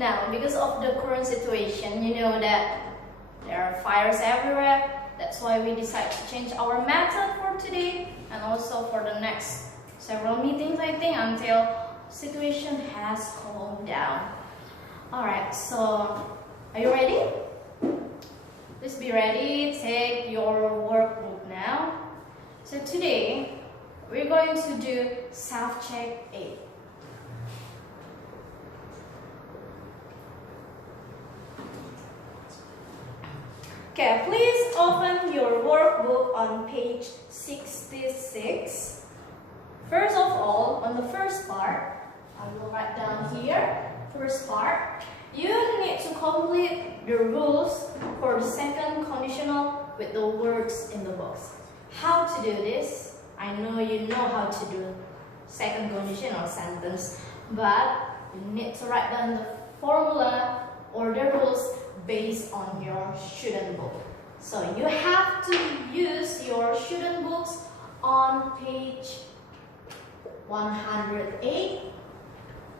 Now, because of the current situation, you know that there are fires everywhere. That's why we decided to change our method for today and also for the next several meetings, I think, until situation has calmed down. Alright, so are you ready? Please be ready. Take your workbook now. So today we're going to do self-check 8. Okay, please open your workbook on page 66. First of all, on the first part, I will write down here, first part, you need to complete the rules for the second conditional with the words in the box. How to do this? I know you know how to do second conditional sentence, but you need to write down the formula or the rules based on your student book. So you have to use your student books on page 108.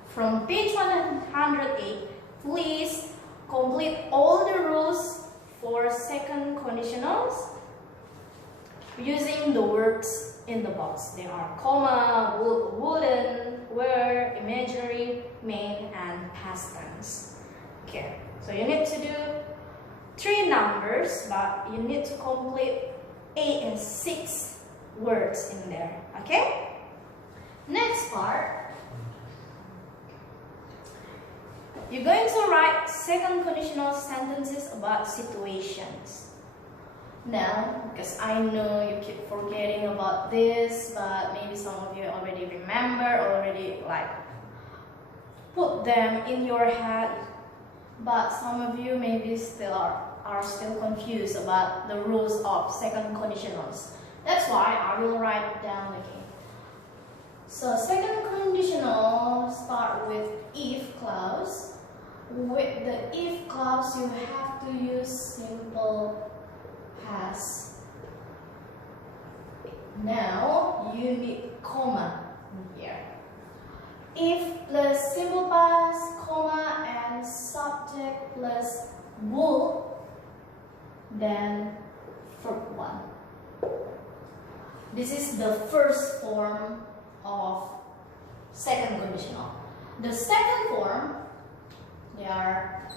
From page 108, please complete all the rules for second conditionals using the words in the box. They are comma, wouldn't, were, imaginary, main, and past tense. Okay, so you need to do 3 numbers, but you need to complete 8 and 6 words in there. Okay? Next part, you're going to write second conditional sentences about situations. Now, because I know you keep forgetting about this, but maybe some of you already remember, already put them in your head, but some of you maybe still are still confused about the rules of second conditionals. That's why I will write it down again. So second conditional start with if clause. With the if clause, you have to use simple past. Now you need comma here. If plus simple past, comma, and subject plus would, then verb 1. This is the first form of second conditional. The second form, there are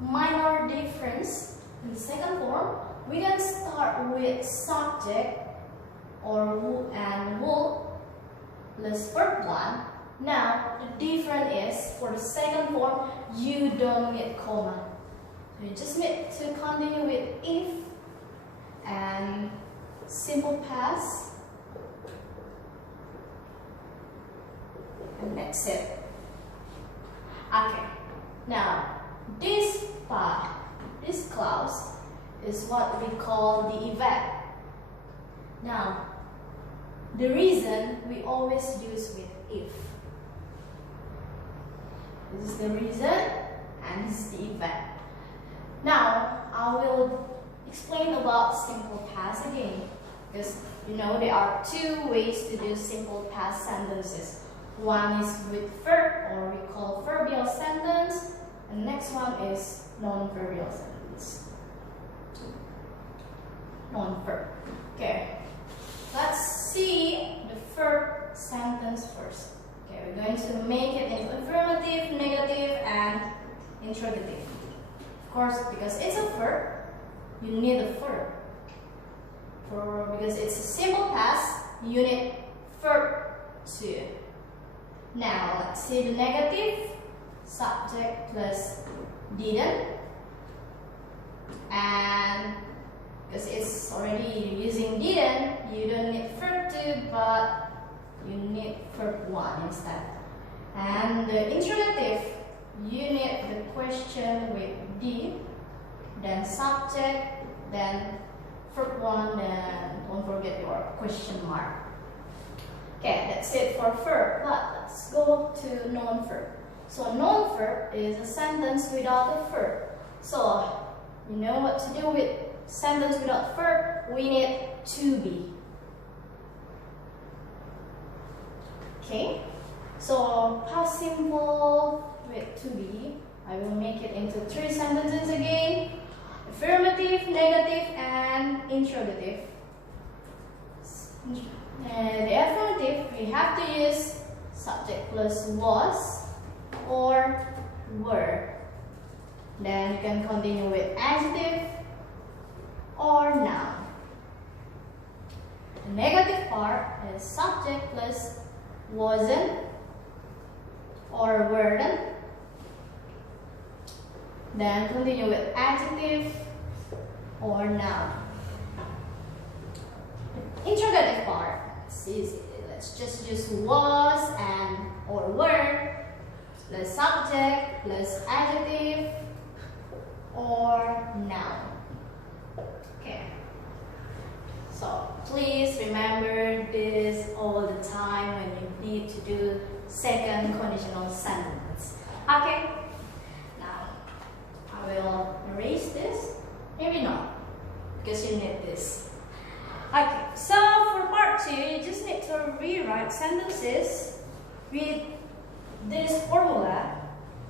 minor difference. In the second form, we can start with subject or would and would plus verb 1. Now, the difference is, for the second form, you don't need comma. You just need to continue with if and simple past. And that's it. Okay. Now, this part, this clause, is what we call the event. Now, the reason we always use with if. This is the reason and this is the event. Now, I will explain about simple past again, because you know there are 2 ways to do simple past sentences. One is with verb, or we call verbal sentence, and the next one is non-verbal sentence. Non-verb. Okay, let's see the verb sentence first. Okay, we're going to make it into affirmative, negative, and interrogative. Of course, because it's a verb, you need a verb. Because it's a simple past, you need verb too. Now, let's see the negative. Subject plus didn't. And because it's already using didn't, you don't need verb 2, but you need verb 1 instead. And the interrogative, you need the question with did, then subject, then verb 1, then don't forget your question mark. Okay, that's it for verb, but let's go to non-verb. So non-verb is a sentence without a verb. So you know what to do with sentence without verb? We need to be. Okay, so past simple with to be I will make it into 3 sentences again. Affirmative, negative, and interrogative. And the affirmative, we have to use subject plus was or were. Then you can continue with adjective or noun. The negative part is subject plus wasn't or weren't. Then continue with adjective or noun. The interrogative part is easy. Let's just use was and or were plus subject plus adjective or noun. Okay. So please remember this all the time when you need to do second conditional sentence. Okay. Now I will erase this. Maybe not, because you need this. Okay. So for part 2, you just need to rewrite sentences with this formula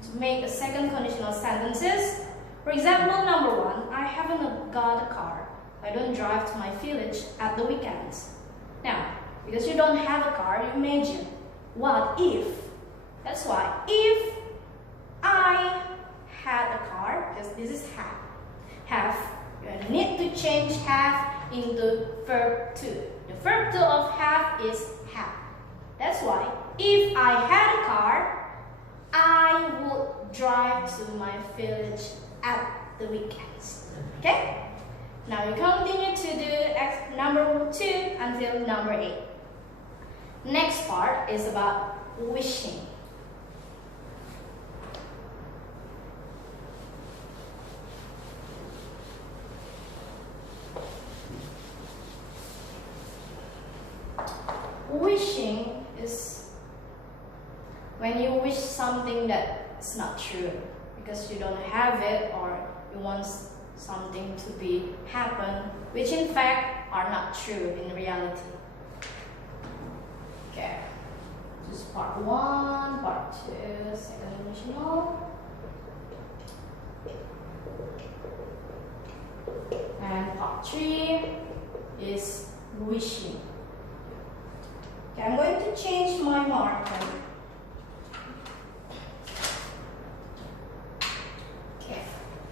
to make a second conditional sentences. For example, number 1, I haven't got a car. I don't drive to my village at the weekends. Now, because you don't have a car, you imagine, what if? That's why, if I had a car, because this is have, you need to change have into verb 2. The verb 2 of have is have. That's why, if I had a car, I would drive to my village at the weekends. Okay? Now you continue to do number 2 until number 8. Next part is about wishing. Wishing is when you wish something that's not true because you don't have it, or you want something to be happen which in fact are not true in reality. Okay, this is part 1, part 2, second conditional, and part 3 is wishing. Okay, I'm going to change my marker. Okay,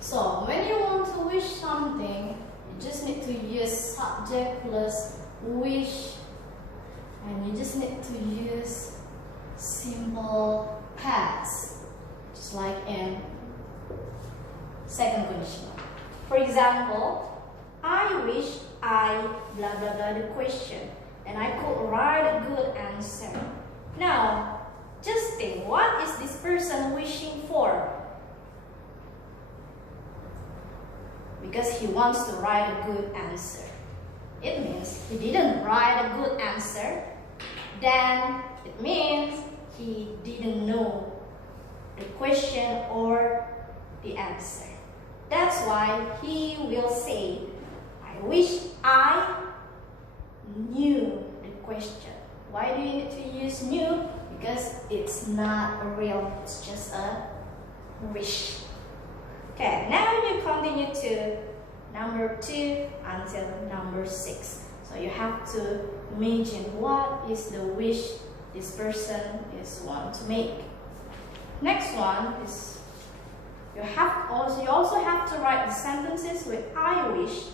so when you want to wish something, you just need to use subject plus wish, and you just need to use simple past, just like in second conditional. For example, I wish I blah blah blah the question, and I could write a good answer. Now, just think, what is this person wishing for? Because he wants to write a good answer. It means he didn't write a good answer, then it means he didn't know the question or the answer. That's why he will say, I wish I knew the question. Why do you need to use knew? Because it's not real, it's just a wish. Okay, now you continue to number 2 until number 6. So you have to imagine what is the wish this person is want to make. Next one is you also have to write the sentences with I wish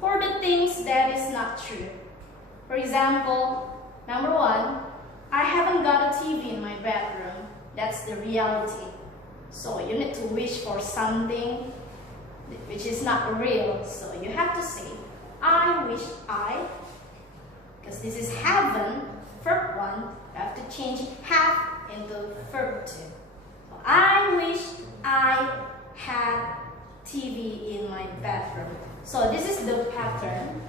for the things that is not true. For example, number 1, I haven't got a TV in my bedroom. That's the reality. So you need to wish for something which is not real. So you have to say, I wish I, because this is haven't, verb 1, you have to change have into verb 2. So I wish I had TV in my bedroom. So this is the pattern.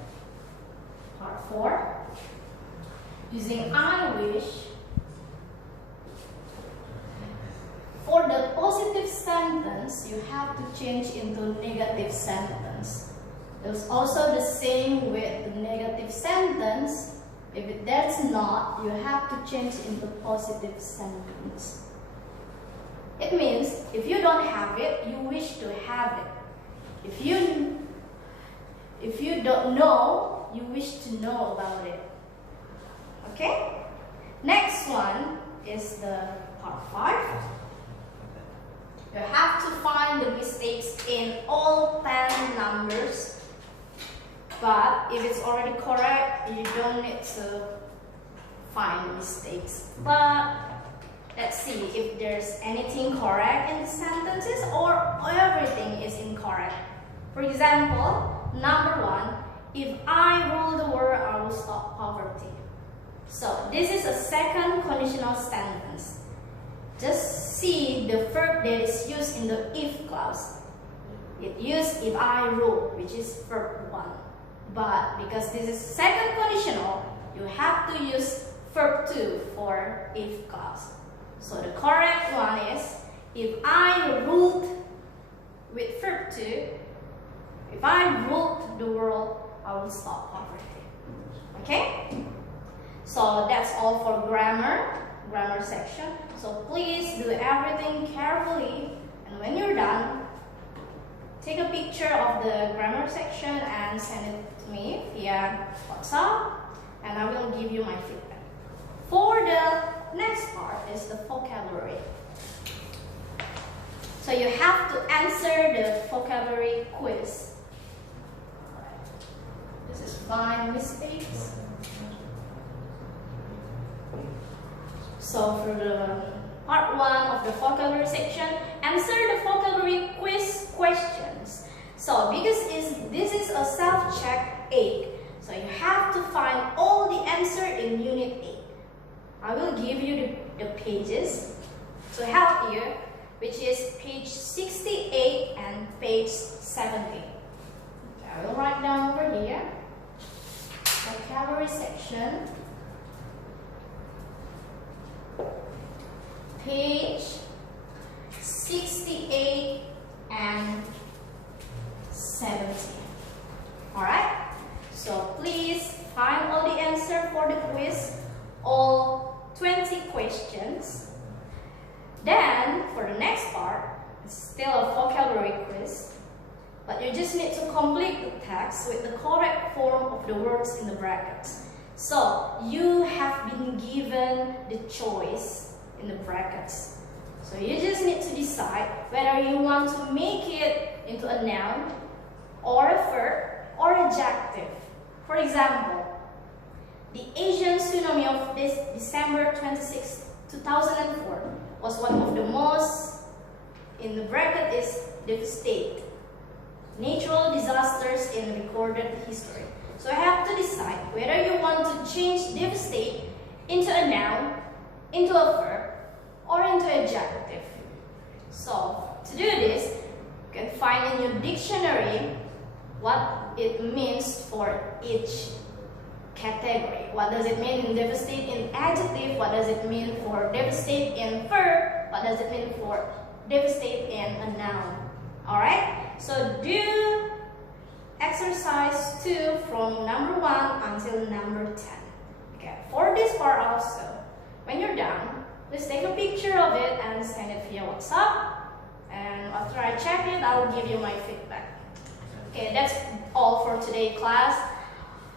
Part 4. Using I wish. For the positive sentence, you have to change into negative sentence. It's also the same with the negative sentence. If that's not, you have to change into positive sentence. It means If you don't have it, you wish to have it. If you don't know, you wish to know about it. Okay? Next one is the part 5. You have to find the mistakes in all 10 numbers. But if it's already correct, you don't need to find mistakes. But let's see if there's anything correct in the sentences or everything is incorrect. For example, number 1, if I rule the world, I will stop poverty. So this is a second conditional sentence. Just see the verb that is used in the if clause. It used if I rule, which is verb 1. But because this is second conditional, you have to use verb 2 for if clause. So the correct one is if I ruled with verb 2, if I ruled the world, I will stop poverty. Okay? So that's all for grammar section. So please do everything carefully, and when you're done, take a picture of the grammar section and send it to me via WhatsApp, and I will give you my feedback. For the next part is the vocabulary. So you have to answer the vocabulary quiz. This is find mistakes. So for the part 1 of the vocabulary section, answer the vocabulary quiz questions. So because this is a self-check 8, so you have to find all the answer in unit 8. I will give you the pages to help you, which is page 68 and page 70. Okay, I will write down over here, vocabulary section, page 68 and 70. Alright, so please find all the answer for the quiz, all 20 questions. Then for the next part, it's still a vocabulary quiz, but you just need to complete the text with the correct form of the words in the brackets. So you have been given the choice in the brackets. So you just need to decide whether you want to make it into a noun or a verb or adjective. For example, the Asian tsunami of this December 26, 2004 was one of the most, in the bracket is devastating, natural disasters in recorded history. So I have to decide whether you want to change devastate into a noun, into a verb, or into adjective. So to do this, you can find in your dictionary what it means for each category. What does it mean in devastate in adjective? What does it mean for devastate in verb? What does it mean for devastate in a noun? Alright? So do exercise 2 from number 1 until number 10. Okay, for this part also, when you're done, please take a picture of it and send it via WhatsApp. And after I check it, I will give you my feedback. Okay, that's all for today, class.